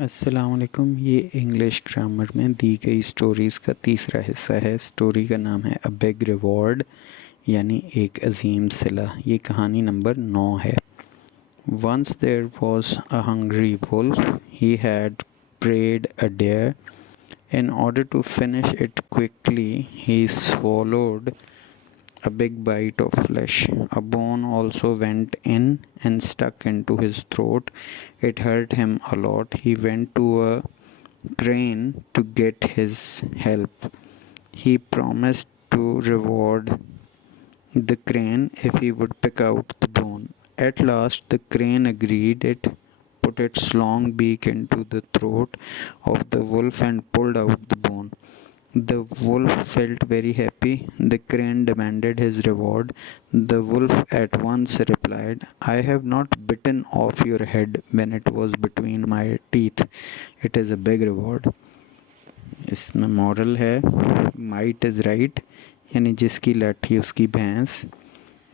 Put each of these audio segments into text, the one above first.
अस्सलाम वालेकुम। ये इंग्लिश ग्रामर में दी गई स्टोरीज़ का तीसरा हिस्सा है। स्टोरी का नाम है अ बिग रिवॉर्ड, यानी एक अजीम सिला। ये कहानी नंबर 9 है। Once there was a hungry wolf, he had preyed a deer. In order to finish it quickly, he swallowed a big bite of flesh. A bone also went in and stuck into his throat. It hurt him a lot. He went to a crane to get his help. He promised to reward the crane if he would pick out the bone. At last, the crane agreed. It put its long beak into the throat of the wolf and pulled out the bone. The wolf felt very happy. The crane demanded his reward. The wolf at once replied, I have not bitten off your head when it was between my teeth. It is a big reward. इसमें moral है, might is right, यानी जिसकी लाठी उसकी भैंस।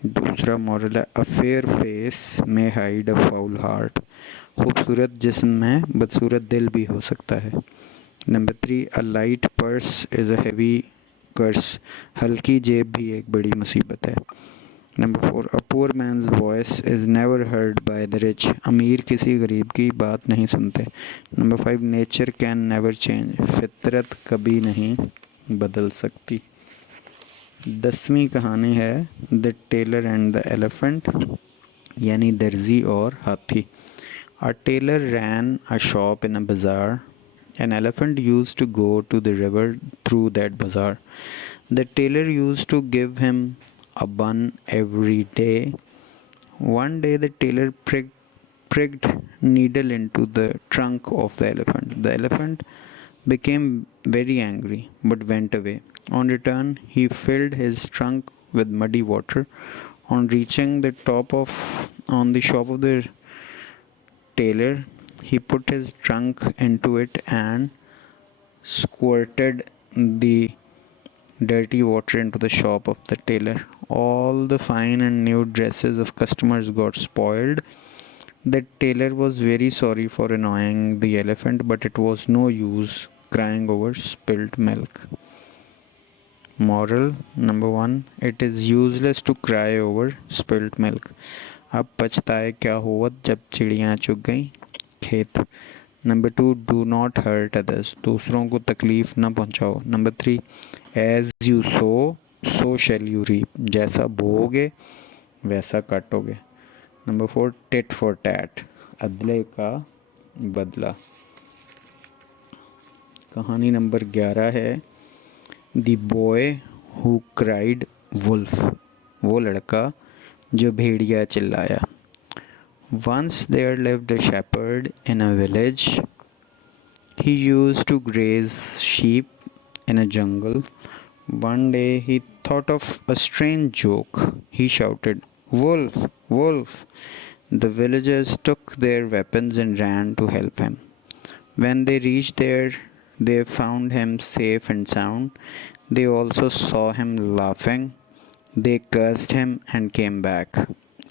दूसरा moral है, a fair face में हाइड अ फाउल हार्ट। खूबसूरत जिस्म में बदसूरत दिल भी हो सकता है। Number 3, a light purse is a heavy curse. हल्की जेब भी एक बड़ी मुसीबत है। Number 4, a poor man's voice is never heard by the rich. अमीर किसी गरीब की बात नहीं सुनते। Number 5, nature can never change. फितरत कभी नहीं बदल सकती। 10वीं कहानी है the tailor and the elephant, यानी दर्जी और हाथी। A tailor rain a shop in अ बाज़ार. An elephant used to go to the river through that bazaar. The tailor used to give him a bun every day. One day the tailor pricked needle into the trunk of the elephant. The elephant became very angry but went away. On return, he filled his trunk with muddy water. On reaching the on the shop of the tailor, he put his trunk into it and squirted the dirty water into the shop of the tailor. All the fine and new dresses of customers got spoiled. The tailor was very sorry for annoying the elephant, but it was no use crying over spilt milk. Moral number 1, it is useless to cry over spilt milk. अब पछताए क्या होवत जब चिड़ियाँ चुग गई खेत। Number 2, do not hurt others. दूसरों को तकलीफ़ न पहुँचाओ। Number 3, as you sow shall you reap. जैसा बोओगे वैसा काटोगे। Number 4, tit for tat. अदले का बदला। कहानी नंबर 11 है the boy who cried wolf. वो लड़का जो भेड़िया चिल्लाया। Once there lived a shepherd in a village. He used to graze sheep in a jungle. One day he thought of a strange joke. He shouted, Wolf! Wolf! The villagers took their weapons and ran to help him. When they reached there, they found him safe and sound. They also saw him laughing. They cursed him and came back.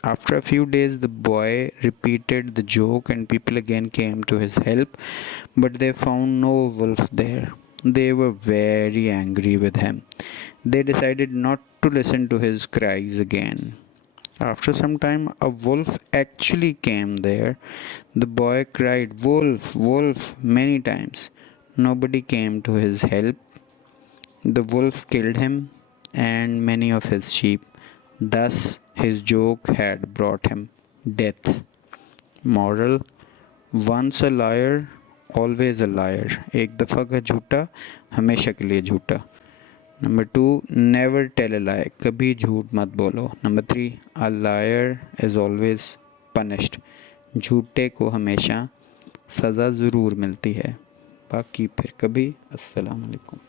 After a few days, the boy repeated the joke, and people again came to his help, but they found no wolf there. They were very angry with him. They decided not to listen to his cries again. After some time, a wolf actually came there. The boy cried, Wolf, Wolf, many times. Nobody came to his help. The wolf killed him and many of his sheep. Thus, his joke had brought him death. Moral: once a liar, always a liar. एक दफ़ा का झूठा हमेशा के लिए झूठा. Number 2, never tell a lie. कभी झूठ मत बोलो. Number 3, a liar is always punished. झूठे को हमेशा सज़ा ज़रूर मिलती है, बाकी फिर कभी. अस्सलाम वालेकुम.